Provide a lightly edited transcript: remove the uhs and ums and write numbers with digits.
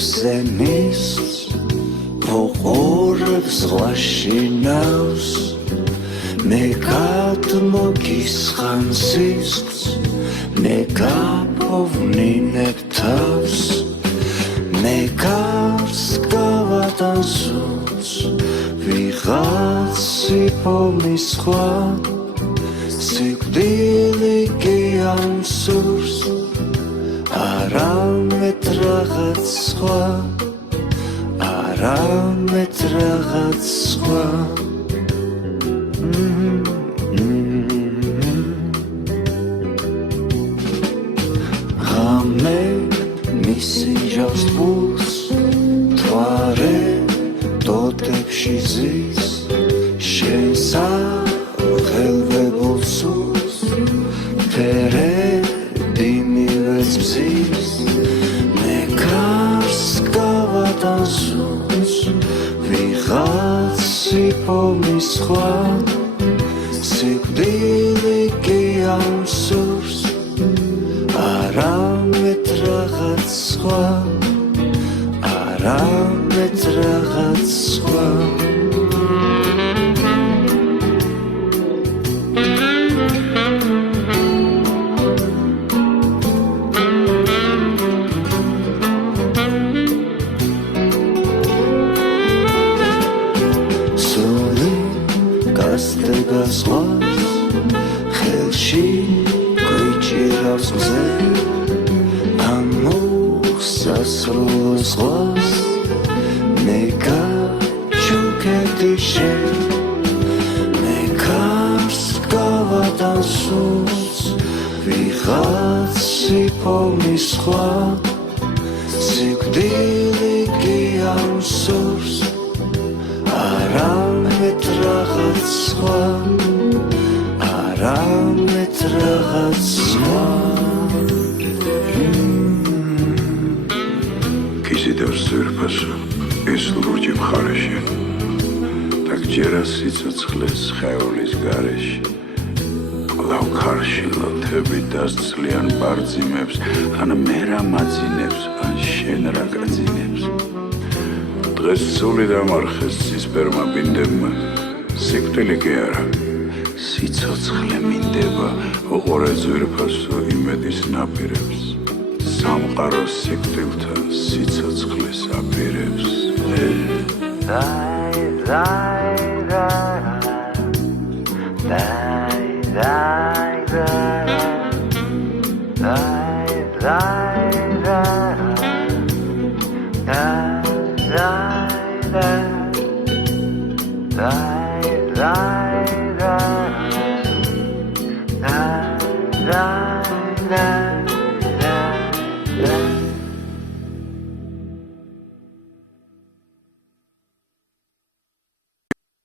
Zenis Poqorevs Ghashinaus Mekat Mogis Khansisks Megapovnineb Tavs Megars Gavadazuts Vigatsi Pomis Khva Sibdili Giansurs Aramet ragats Khva Aramet ragats Khva Ghame Misijavs puls Tvare Totepshi zis Shensa Ghelvebul sus Tere Dimilets bzis Mekars Gavadazuts Vigatsi Pomis Khva Sibdili Giansurs Aramet ragats Khva Aramet ragats Khva Soli Gastegas Khvas Khelshi Goichirars Mze Sasros Khvas Mega Chuketiche Megars Gavadazuts Vigatsi Pomis Khva Sibdili Giansurs Aramet ragats Khva Aramet ragats Khva Kizidors zurpasu es lurჯი მხარეში და გჯერა სიცოცხლეს ხეულის გარეში კვლავ ქარში ლოთები დასწლიან ბარძიმებს ან მე რა მაძინებს ან შენ რა გაძინებს დღეს სული დამარხეს ცისფერმა ბინდებმა სიკვდილი კი არა სიცოცხლე მინდება უყურე ზურფასო იმედის ნაპირებს სამყაროს სიკვდილთან სიცოცხლეს აპირებს Da